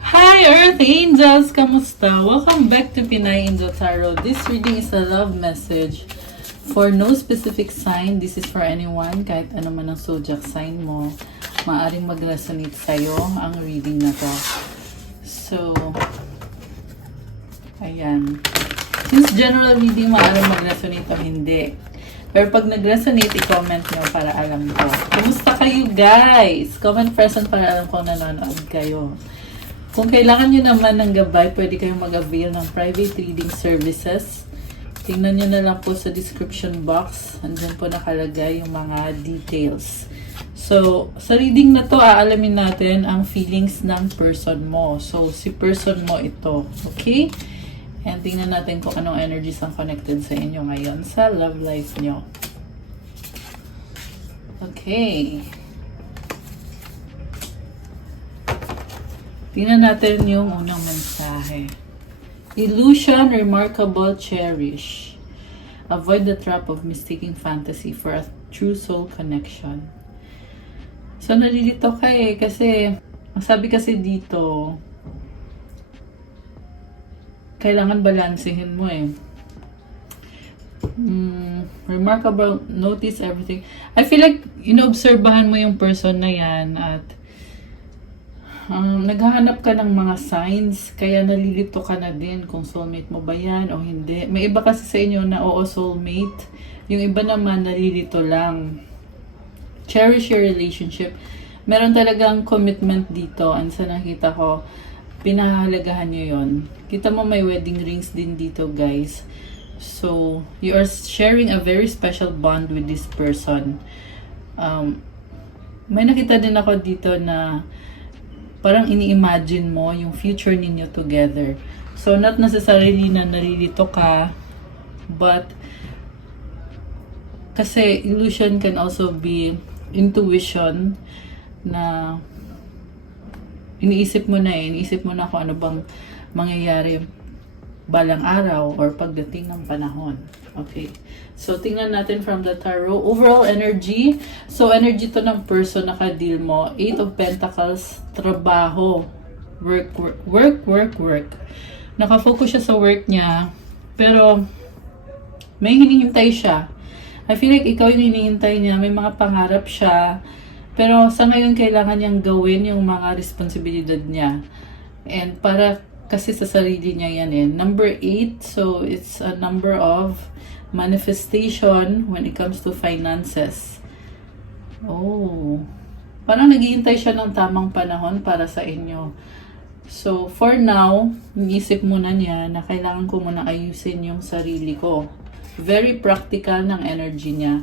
Hi Earth Angels! Kamusta? Welcome back to Pinay Angel Tarot. This reading is a love message for no specific sign. This is for anyone, kahit ano man ang zodiac sign mo. Maaring mag-resonate sa'yo ang reading na to. So, ayan. Since general reading, maaring mag-resonate o hindi. Pero pag nag-resonate, i-comment nyo para alam ko. Kumusta kayo guys? Comment person para alam ko nanonood kayo. Kung kailangan nyo naman ng gabay, pwede kayong mag-avail ng private reading services. Tingnan nyo na lang po sa description box. Andyan po nakalagay yung mga details. So, sa reading na to, aalamin natin ang feelings ng person mo. So, si person mo ito. Okay? And tingnan natin kung anong energies ang connected sa inyo ngayon sa love life nyo. Okay. Tingnan natin yung unang mensahe. Illusion, remarkable, cherish. Avoid the trap of mistaking fantasy for a true soul connection. So, nalilito ka kasi, ang sabi kasi dito, kailangan balansehin mo remarkable, notice everything. I feel like, inoobserbahan mo yung person na yan at naghahanap ka ng mga signs, kaya nalilito ka na din kung soulmate mo ba yan o hindi. May iba kasi sa inyo na oo, soulmate. Yung iba naman nalilito lang. Cherish your relationship. Meron talagang commitment dito. Ang sa nakita ko, pinahahalagahan nyo yon. Kita mo may wedding rings din dito guys. So, you are sharing a very special bond with this person. May nakita din ako dito na parang ini-imagine mo yung future ninyo together. So, not necessarily na nalilito ka, but kasi illusion can also be intuition na iniisip mo na kung ano bang mangyayari balang araw or pagdating ng panahon. Okay. So, tingnan natin from the tarot. Overall energy. So, energy to ng person na ka-deal mo. 8 of Pentacles, trabaho. Work. Nakafocus siya sa work niya. Pero, may hinihintay siya. I feel like ikaw yung hinihintay niya. May mga pangarap siya. Pero, sa ngayon, kailangan niyang gawin yung mga responsibilidad niya. And para kasi sa sarili niya yan Number 8, so it's a number of manifestation when it comes to finances. Oh, parang naghihintay siya ng tamang panahon para sa inyo. So, for now, iisip muna niya na kailangan ko muna ayusin yung sarili ko. Very practical ng energy niya.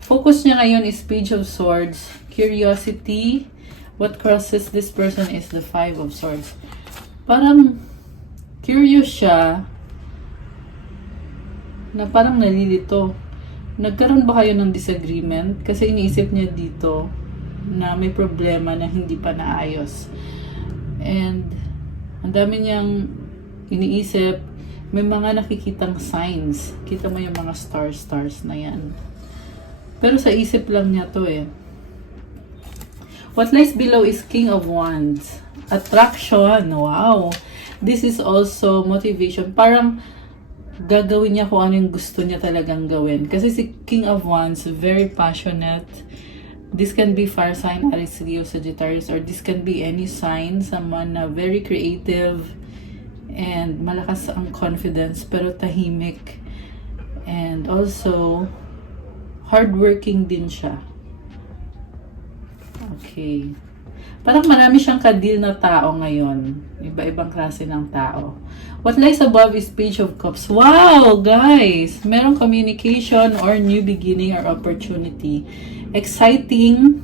Focus niya ngayon is Page of Swords, curiosity. What crosses this person is the 5 of Swords. Parang curious siya na parang nalilito. Nagkaroon ba kayo ng disagreement? Kasi iniisip niya dito na may problema na hindi pa naayos. And ang dami niyang iniisip. May mga nakikitang signs. Kita mo yung mga stars na yan. Pero sa isip lang niya to What lies below is King of Wands. Attraction. Wow. This is also motivation. Parang gagawin niya kung ano yung gusto niya talagang gawin. Kasi si King of Wands, very passionate. This can be fire sign, Aries, Leo, Sagittarius, or this can be any sign. Someone na very creative and malakas ang confidence pero tahimik. And also, hardworking din siya. Okay. Parang marami siyang ka-deal na tao ngayon. Iba-ibang klase ng tao. What lies above is Page of Cups. Wow, guys! Merong communication or new beginning or opportunity. Exciting.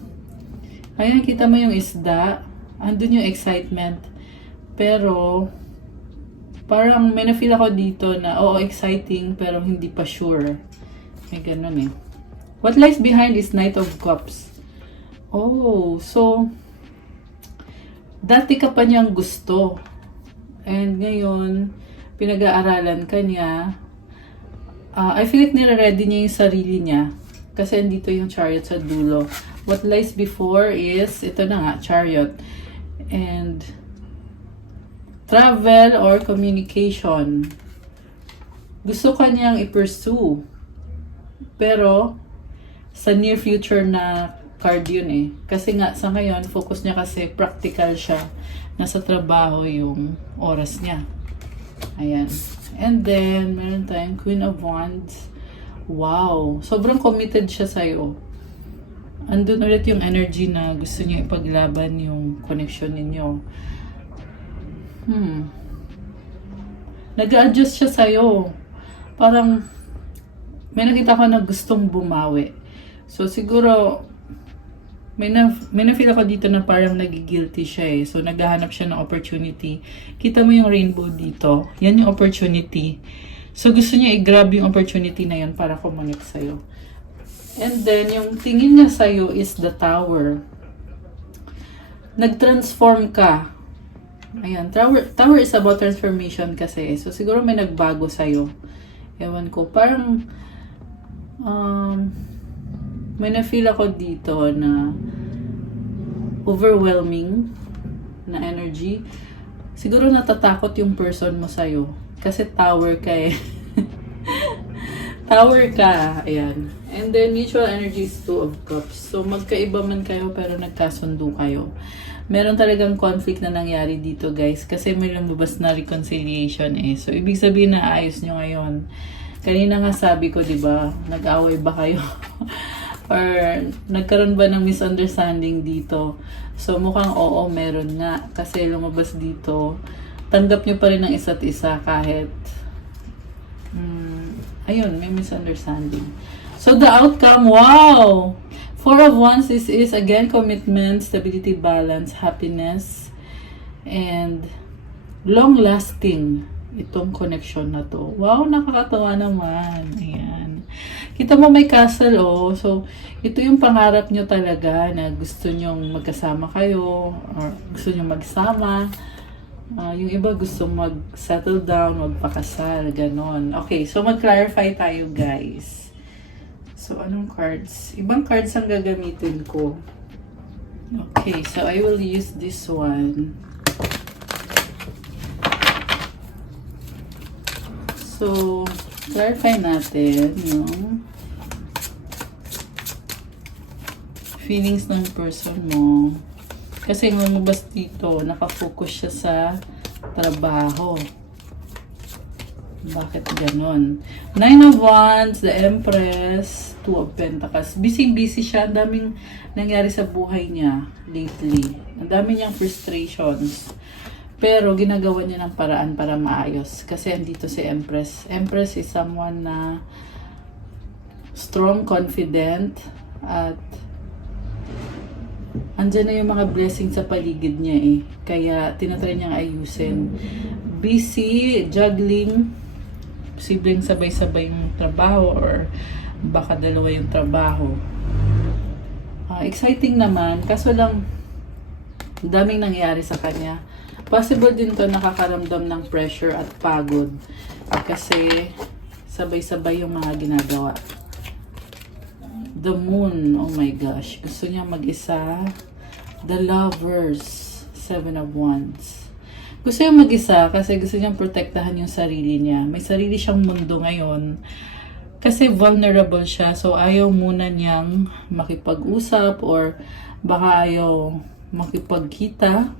Ayan, kita mo yung isda. Andun yung excitement. Pero, parang may na-feel ako dito na, oo, exciting, pero hindi pa sure. May ganun What lies behind is Knight of Cups. Oh, so dati ka pa niyang gusto. And ngayon, pinag-aaralan ka niya. I feel like nire-ready niya yung sarili niya. Kasi andito yung Chariot sa dulo. What lies before is, ito na nga, Chariot. And travel or communication. Gusto ka niyang i-pursue. Pero, sa near future na card yun eh. Kasi nga, sa ngayon, focus niya kasi practical siya. Nasa trabaho yung oras niya. Ayan. And then, meron tayong Queen of Wands. Wow! Sobrang committed siya sa'yo. Andun ulit yung energy na gusto niya ipaglaban yung connection ninyo. Nag-adjust siya sa'yo. Parang, may nakita ko na gustong bumawi. So, siguro, may na-feel ako dito na parang nagigilty siya eh. So, naghahanap siya ng opportunity. Kita mo yung rainbow dito. Yan yung opportunity. So, gusto niya i-grab yung opportunity na yun para kumonect sa'yo. And then, yung tingin niya sa'yo is the Tower. Nag-transform ka. Ayan, Tower is about transformation kasi. So, siguro may nagbago sa'yo. Ewan ko. Parang, may na-feel ako dito na overwhelming na energy. Siguro natatakot yung person mo sa'yo. Kasi tower ka eh. Tower ka. Ayan. And then, mutual energy is 2 of Cups. So, magkaiba man kayo pero nagkasundo kayo. Meron talagang conflict na nangyari dito, guys. Kasi may lumabas na reconciliation eh. So, ibig sabihin na ayos nyo ngayon. Kanina nga sabi ko, diba, nag-away ba kayo? Or nagkaroon ba ng misunderstanding dito? So, mukhang oo, meron nga. Kasi lumabas dito, tanggap nyo pa rin ang isa't isa kahit ayun, may misunderstanding. So, the outcome, wow! 4 of Wands is again, commitment, stability, balance, happiness, and long-lasting itong connection na to. Wow, nakakatawa naman. Ayan. Kita mo may castle, oh. So, ito yung pangarap nyo talaga na gusto nyong magkasama kayo or gusto nyong magsama. Yung iba gusto mag-settle down, magpakasal, ganon. Okay, so mag-clarify tayo, guys. So, anong cards? Ibang cards ang gagamitin ko. Okay, so I will use this one. So, clarify natin yung feelings ng person mo. Kasi lumabas dito, nakafocus siya sa trabaho. Bakit ganon? 9 of Wands, the Empress, 2 of Pentacles. Busy-busy siya. Ang daming nangyari sa buhay niya lately. Ang dami niyang frustrations. Pero ginagawa niya ng paraan para maayos. Kasi andito si Empress. Empress is someone na strong, confident, at andyan na yung mga blessings sa paligid niya eh. Kaya tinatry niyang ayusin. Busy, juggling, posibleng sabay-sabay yung trabaho or baka dalawa yung trabaho. Exciting naman. Kaso lang, daming nangyari sa kanya. Possible din to nakakaramdam ng pressure at pagod kasi sabay-sabay yung mga ginagawa. The Moon, oh my gosh, gusto niya mag-isa. The Lovers, 7 of Wands. Gusto niya mag-isa kasi gusto niyang protektahan yung sarili niya. May sarili siyang mundo ngayon kasi vulnerable siya. So ayaw muna niyang makipag-usap or baka ayaw makipagkita.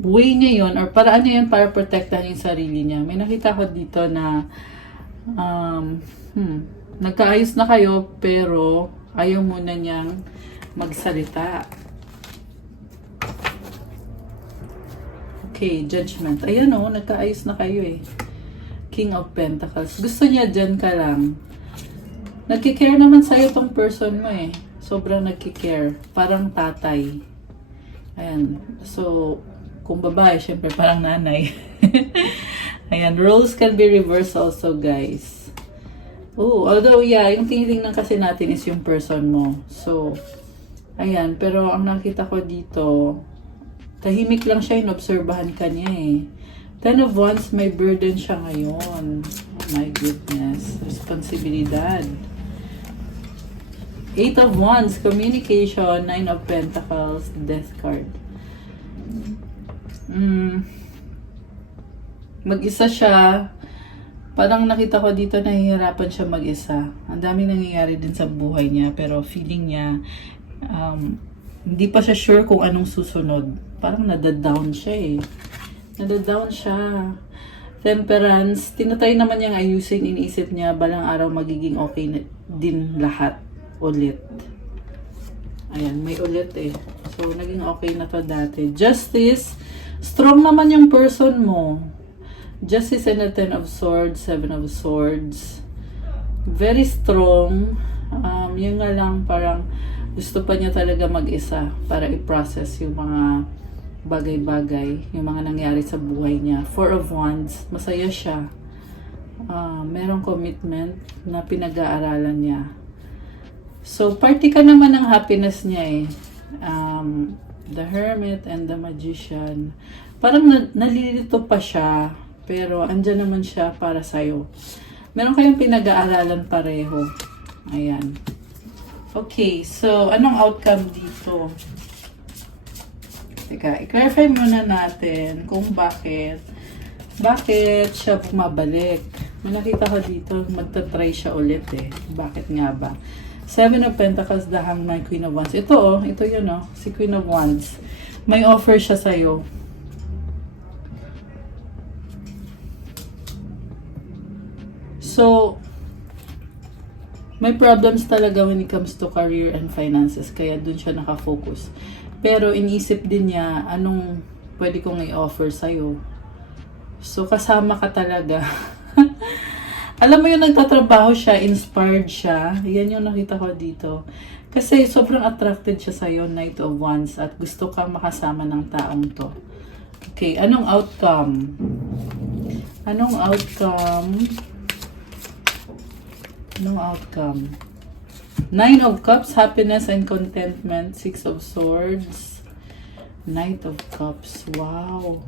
Way niya yun or paraan niya yun para protektahan yung sarili niya. May nakita ko dito na nagkaayos na kayo pero ayaw muna niyang magsalita. Okay, Judgment. Ayan o, nagkaayos na kayo eh. King of Pentacles. Gusto niya dyan ka lang. Nagkikare naman sa'yo tong person mo eh. Sobrang nagkikare. Parang tatay. Ayan. So, kung babae, syempre parang nanay. Ayan. Roles can be reversed also, guys. Oh, although, yeah, yung tinitingnan kasi natin is yung person mo. So, ayan. Pero ang nakita ko dito, tahimik lang siya, inobserbahan ka niya eh. 10 of Wands, may burden siya ngayon. Oh my goodness. Responsibilidad. 8 of Wands, communication. 9 of Pentacles, Death card. mag-isa siya. Parang nakita ko dito nahihirapan siya mag-isa. Ang daming nangyayari din sa buhay niya, pero feeling niya, hindi pa siya sure kung anong susunod. Parang nadadown siya eh. Nadadown siya. Temperance, tinatry naman niyang ayusin, iniisip niya, balang araw magiging okay na din lahat ulit. Ayan, may ulit eh. So, naging okay na to dati. Justice, strong naman yung person mo. Justice and the Ten of Swords, Seven of Swords. Very strong. Yun nga lang, parang gusto pa niya talaga mag-isa para i-process yung mga bagay-bagay, yung mga nangyari sa buhay niya. Four of Wands, masaya siya. Merong commitment na pinag-aaralan niya. So, party ka naman ng happiness niya eh. The Hermit and the Magician. Parang nalilito pa siya. Pero, andyan naman siya para sa'yo. Meron kayong pinag-aaralan pareho. Ayan. Okay, so, anong outcome dito? Teka, i-clarify muna natin kung bakit siya bumabalik. May nakita ko dito, magta-try siya ulit eh. Bakit nga ba? Seven of Pentacles, the Hangman, Queen of Wands. Ito yun si Queen of Wands. May offer siya sa'yo. So, may problems talaga when it comes to career and finances. Kaya dun siya nakafocus. Pero iniisip din niya, anong pwede kong i-offer sa'yo. So, kasama ka talaga. Alam mo yung nagtatrabaho siya, inspired siya. Yan yung nakita ko dito. Kasi sobrang attracted siya sa'yo, Knight of Wands. At gusto ka makasama ng taong to. Okay, anong outcome? Anong outcome? Anong outcome? Nine of Cups, happiness and contentment. Six of Swords. Knight of Cups. Wow.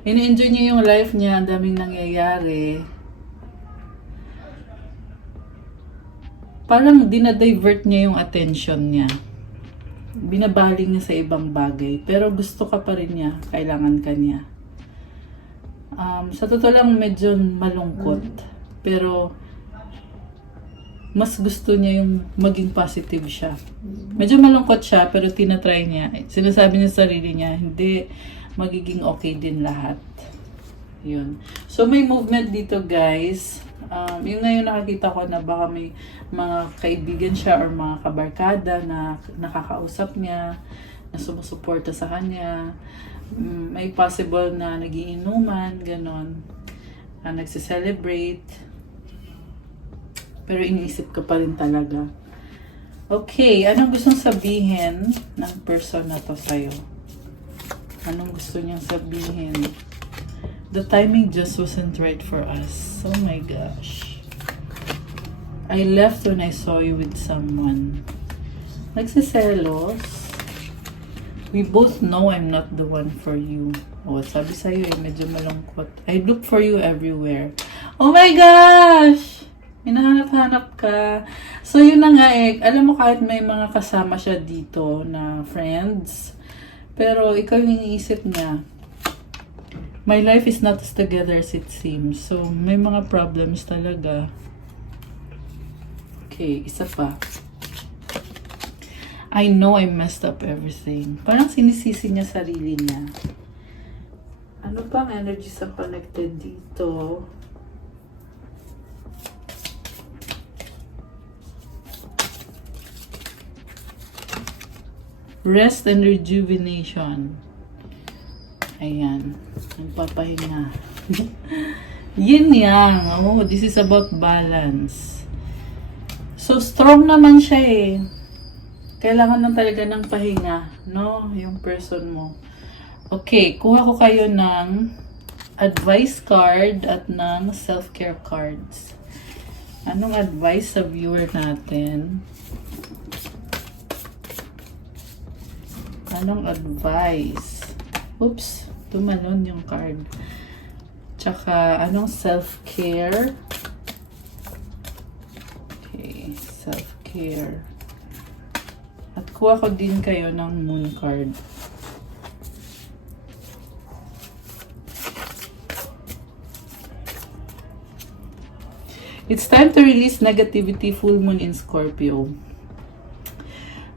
Ini-enjoy niya yung life niya. Ang daming nangyayari. Parang dinadivert niya yung attention niya. Binabaling niya sa ibang bagay. Pero gusto ka pa rin niya. Kailangan ka niya. Sa totoo lang medyo malungkot. Pero mas gusto niya yung maging positive siya. Medyo malungkot siya pero tinatry niya. Sinasabi niya sa sarili niya, hindi, magiging okay din lahat. Yun. So may movement dito guys. Yun nga yung nakakita ko na baka may mga kaibigan siya or mga kabarkada na nakakausap niya, na sumusuporta sa kanya. May possible na nagiinuman, ganon. Nagsiselebrate. Pero iniisip ka pa rin talaga. Okay, anong gustong sabihin ng person na to sa'yo? Anong gusto niyang sabihin? The timing just wasn't right for us. Oh my gosh. I left when I saw you with someone. Nagsiselos. We both know I'm not the one for you. Oh, sabi sa'yo eh, medyo malungkot. I look for you everywhere. Oh my gosh! Hinahanap-hanap ka. So yun na nga eh, alam mo kahit may mga kasama siya dito na friends, pero ikaw yung iniisip niya, my life is not as together as it seems. So may mga problems talaga. Okay, isa pa. I know I messed up everything. Parang sinisisi niya sarili niya. Ano pang energy sa connected dito? Rest and rejuvenation. Ayan. Nagpapahinga. Yin yang. Oh, this is about balance. So, strong naman siya eh. Kailangan lang talaga ng pahinga. No? Yung person mo. Okay. Kuha ko kayo ng advice card at ng self-care cards. Anong advice sa viewer natin? Anong advice? Oops, tumalon yung card. Tsaka, anong self-care? Okay, self-care. self-care. At kuha ko din kayo ng moon card. It's time to release negativity, full moon in Scorpio.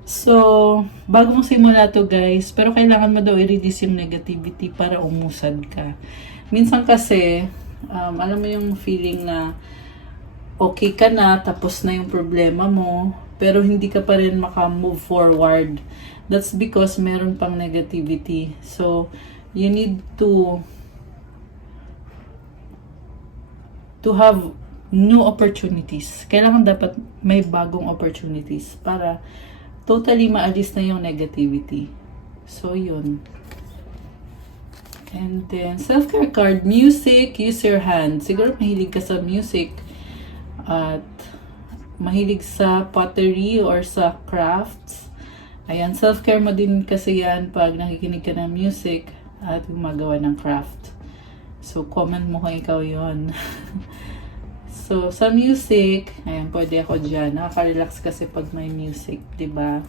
So, bago mo simula to guys, pero kailangan mo daw i-release yung negativity para umusad ka. Minsan kasi, alam mo yung feeling na okay ka na, tapos na yung problema mo, pero hindi ka pa rin maka-move forward. That's because meron pang negativity. So, you need to have new opportunities. Kailangan dapat may bagong opportunities para totally maalis na yung negativity. So, yun. And then, self-care card, music, use your hand. Siguro mahilig ka sa music at mahilig sa pottery or sa crafts. Ayan, self-care mo din kasi yan pag nakikinig ka ng music at gumagawa ng craft. So, comment mo kung ikaw yun. So, sa music, ayan, pwede ako dyan. Nakaka-relax kasi pag may music, diba?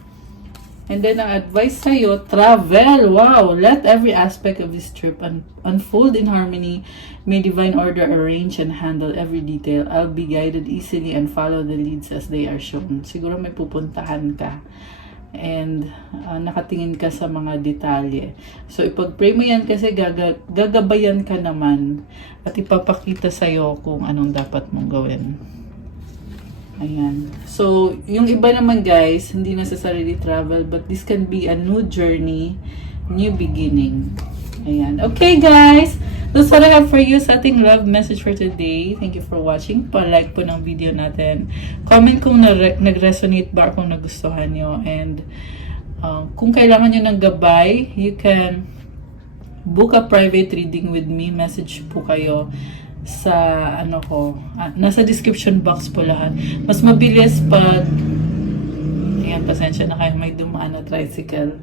And then, ang advice sa'yo, travel! Wow! Let every aspect of this trip unfold in harmony. May divine order arrange and handle every detail. I'll be guided easily and follow the leads as they are shown. Siguro may pupuntahan ka. And nakatingin ka sa mga detalye. So, ipag-pray mo yan kasi gagabayan ka naman at ipapakita sa'yo kung anong dapat mong gawin. Ayan. So, yung iba naman guys, hindi necessarily travel, but this can be a new journey, new beginning. Ayan. Okay guys, that's what I have for you sa ating love message for today. Thank you for watching. Pa-like po ng video natin. Comment kung nag-resonate ba, kung nagustuhan nyo. And kung kailangan nyo ng gabay, you can book a private reading with me. Message po kayo sa nasa description box po lahat. Mas mabilis pag ayan, pasensya na kayo, may dumaan na tricycle.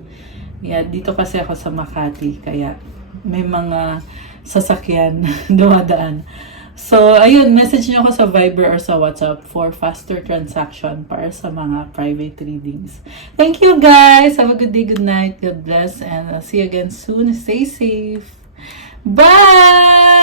Yeah, dito kasi ako sa Makati, kaya may mga sasakyan dumadaan. So, ayun, message nyo ako sa Viber or sa WhatsApp for faster transaction para sa mga private readings. Thank you guys! Have a good day, good night, God bless, and I'll see you again soon. Stay safe! Bye!